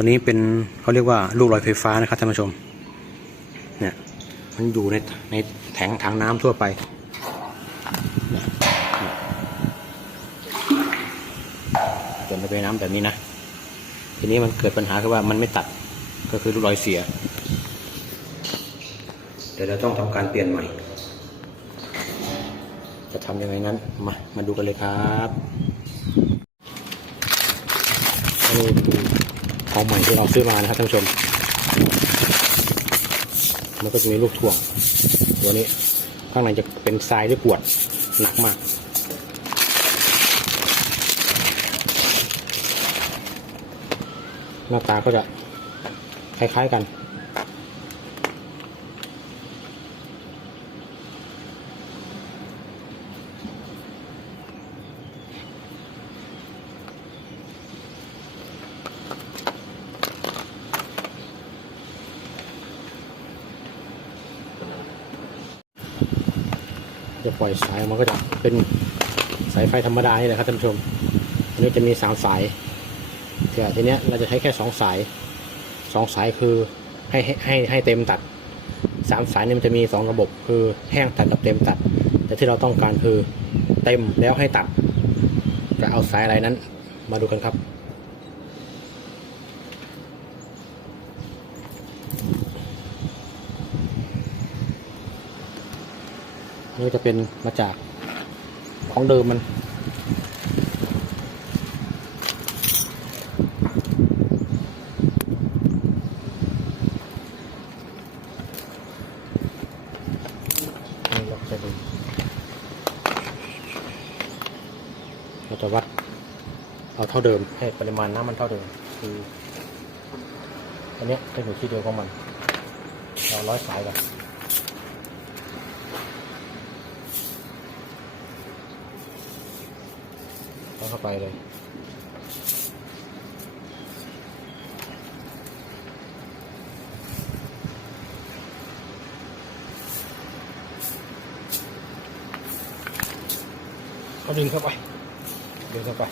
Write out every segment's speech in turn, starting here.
ตัวนี้เป็นเขาเรียกว่าลูกลอยไฟฟ้านะครับท่านผู้ชม เนี่ยมันอยู่ในในแทงถังน้ำทั่วไปจนไปน้ำแบบนี้นะ ทีนี้มันเกิดปัญหาคือว่ามันไม่ตัดก็คือลูกลอยเสีย เดี๋ยวเราต้องทำการเปลี่ยนใหม่ จะทำยังไงนั้น มา มาดูกันเลยครับนี่คือ ของใหม่ที่เราซื้อมานะครับท่านผู้ชม มันก็จะมีลูกถ่วง ตัวนี้ข้างในจะเป็นทรายที่ปวดหนักมาก หน้าตาก็จะคล้ายๆกัน จะปล่อยสายมันก็จะเป็นสายไฟธรรมดานี่แหละครับท่านผู้ชมอันนี้จะมีสามสายแต่ทีเนี้ยเราจะใช้แค่สองสายสองสายคือให้ให้ให้ให้เต็มตัดสามสายนี่มันจะมีสองระบบคือแห้งตัดกับเต็มตัด แต่ที่เราต้องการคือเต็มแล้วให้ตัดจะเอาสายอะไรนั้นมาดูกันครับ นี่จะเป็นมาจากของเดิมมัน นี่เราจะดูเราจะวัด เอาเท่าเดิมให้ปริมาณน้ำมันเท่าเดิมคืออันนี้ยจะอยู่ที่เดียวของมัน เราร้อยสายกัน เข้าไปเลยก็ดึงเข้าไปดึงเข้าไป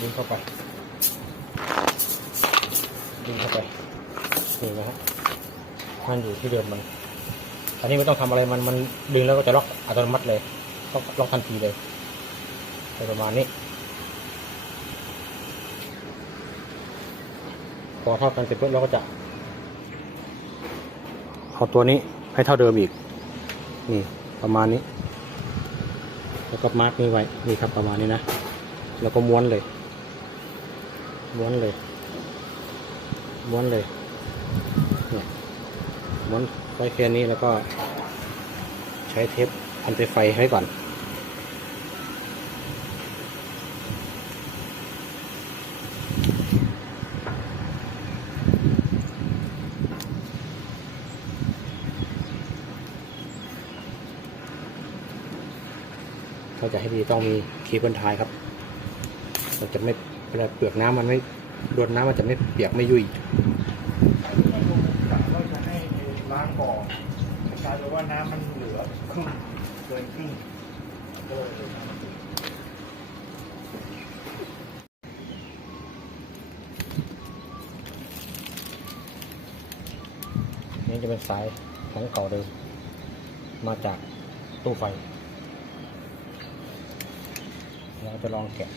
ดึงเข้าไปดึงเข้าไปนี่นะฮะมันอยู่ที่เดิมมันอันนี้ไม่ต้องทำอะไรมันมันดึงแล้วก็จะล็อกอัตโนมัติเลยล็ล็อกทันทีเลย ประมาณนี้ พอเท่ากันเสร็จปุ๊บเราก็จะเอาตัวนี้ให้เท่าเดิมอีก นี่ประมาณนี้ แล้วก็มาร์กนี่ไว้ นี่ครับประมาณนี้นะ แล้วก็ม้วนเลย ม้วนเลย ม้วนเลยเนี่ยม้วนไว้แค่นี้แล้วก็ใช้เทปพันไปไฟให้ก่อน ถ้าจะให้ดีต้องมีเคเบิลไทายครับมันจะไม่เวลาเปลือกน้ำมันไม่โดนน้ำมันจะไม่เปียกไม่ยุ่ยกะว่าจะให้ล้างบ่อกลายเป็นว่าน้ำมันเหลือครึ่งเกินครึ่งก็เลยทำนี่จะเป็นสายของเก่าเดิมมาจากตู้ไฟ เราจะลองแกะ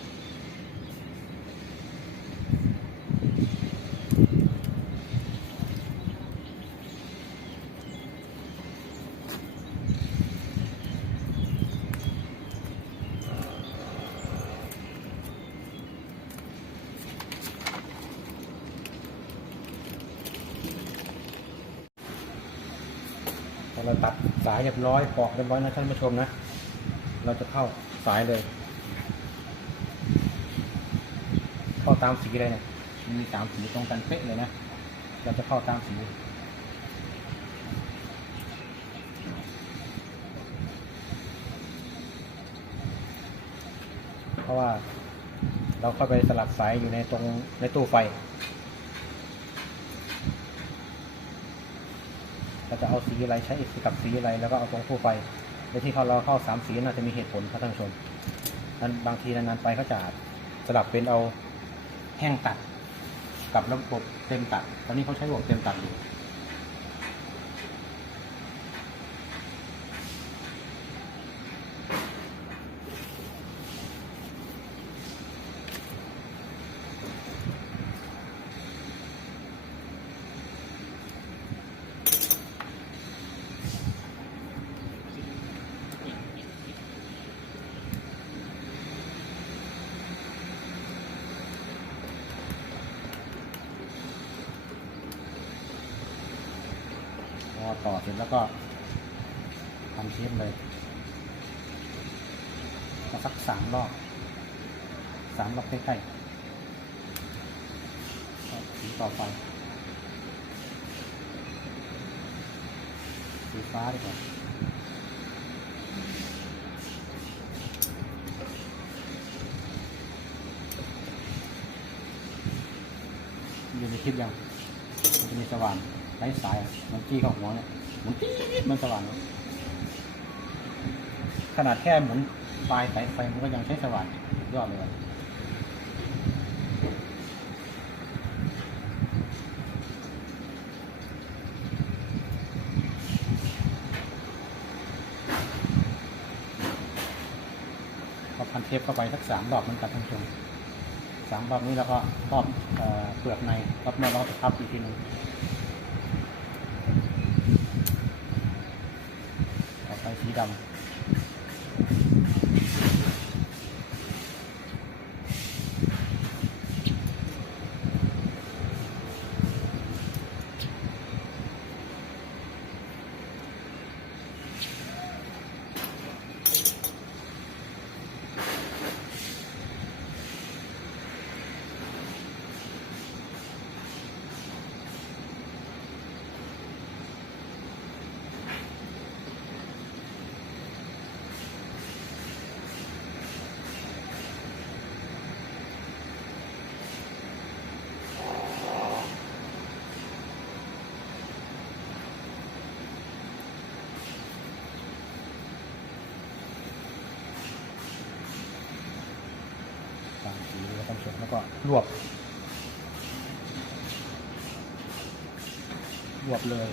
เราตัดสายเรียบร้อยปอกเรียบร้อยนะท่านผู้ชมนะ เราจะเข้าสายเลย เข้าตามสีเลยเนี่ยมีสามสีตรงกันเป๊ะเลยนะ เราจะเข้าตามสีเพราะว่าเราเข้าไปสลับสายอยู่ในตรงในตู้ไฟเราจะเอาสีอะไรใช้กับสีอะไรแล้วก็เอาตรงตู้ไฟในที่เขาเราเข้าสามสีน่าจะมีเหตุผลครับท่านผู้ชมนั้นบางทีนานๆไปเขาจะสลับเป็นเอา แห้งตัด กับระบบเต็มตัด ตอนนี้เขาใช้ระบบเต็มตัดอยู่ ต่อเสร็จแล้วก็ทำเทปเลยก็สักสามรอบสามรอบใกล้ๆก็สีต่อไปสีฟ้าดีกว่าอยู่ในคลิปยังมันจะมีสว่าน ไร้สาย มันจี้เข้าหัวเนี่ยหมุนปี๊ดมันสว่านขนาดแค่หมุนปลายสายไฟมันก็ยังใช้สว่านสุดยอดเลยอะก็พันเทปเข้าไปสักสามรอบมันกับท่านผู้ชมสามรอบนี้แล้วก็รอบเปลือกในรอบนอกเราก็พับอีกทีหนึง ต่ แล้วก็รวบ รวบเลย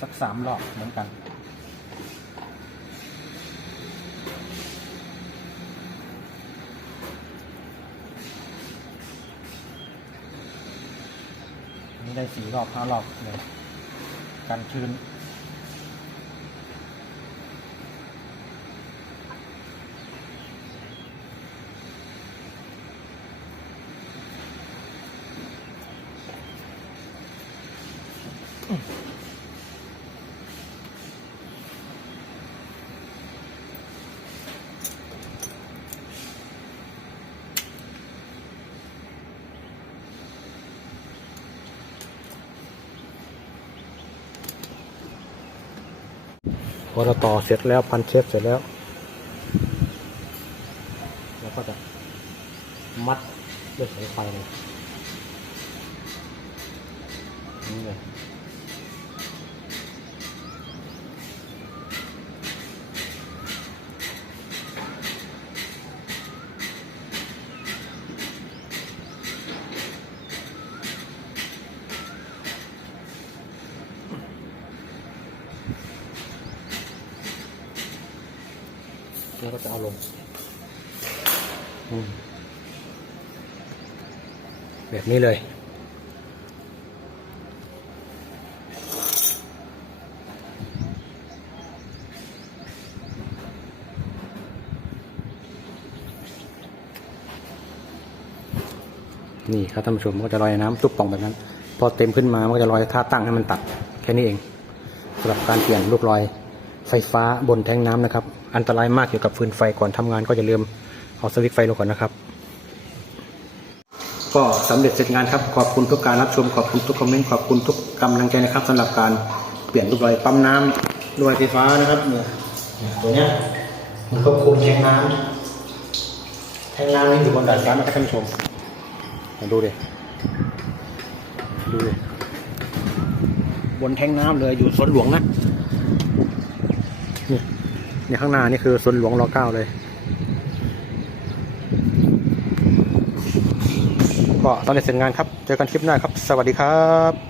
สักสามรอบเหมือนกันอันนี่ได้สี่รอบห้ารอบเลย กันชื้น พอเราต่อเสร็จแล้วพันเชฟเสร็จแล้วเราก็จะมัดด้วยสายไฟเลยนี่เลย แล้วก็จะเอาลงแบบนี้เลย นี่ครับท่านผู้ชมก็จะลอยน้ำตุ๊บป่องแบบนั้น พอเต็มขึ้นมามันก็จะลอยท่าตั้งให้มันตัด แค่นี้เองสำหรับการเปลี่ยนลูกลอย ไฟฟ้าบนแทงน้ำนะครับ อันตรายมากเกี่ยวกับฟืนไฟก่อนทำงานก็จะลืมเอาสวิตช์ไฟลงก่อนนะครับ ก็สำเร็จเสร็จงานครับ ขอบคุณทุกการรับชม ขอบคุณทุกคอมเมนต์ ขอบคุณทุกกำลังใจนะครับสำหรับการเปลี่ยนลูกลอยปั๊มน้ำลูกลอยไฟฟ้านะครับเนี่ยตัวเนี้ยมันควบคุมแทงน้ำแทงน้ำนี่อยู่บนดาดฟ้านะครับท่านผู้ชมมาดูดิดูดิบนแทงน้ำเลยอยู่สวนหลวงนะ เนี่ยข้างหน้านี่คือสวนหลวงรอเก้าเลย ก็ตอนนี้เสร็จงานครับ เจอกันคลิปหน้าครับ สวัสดีครับ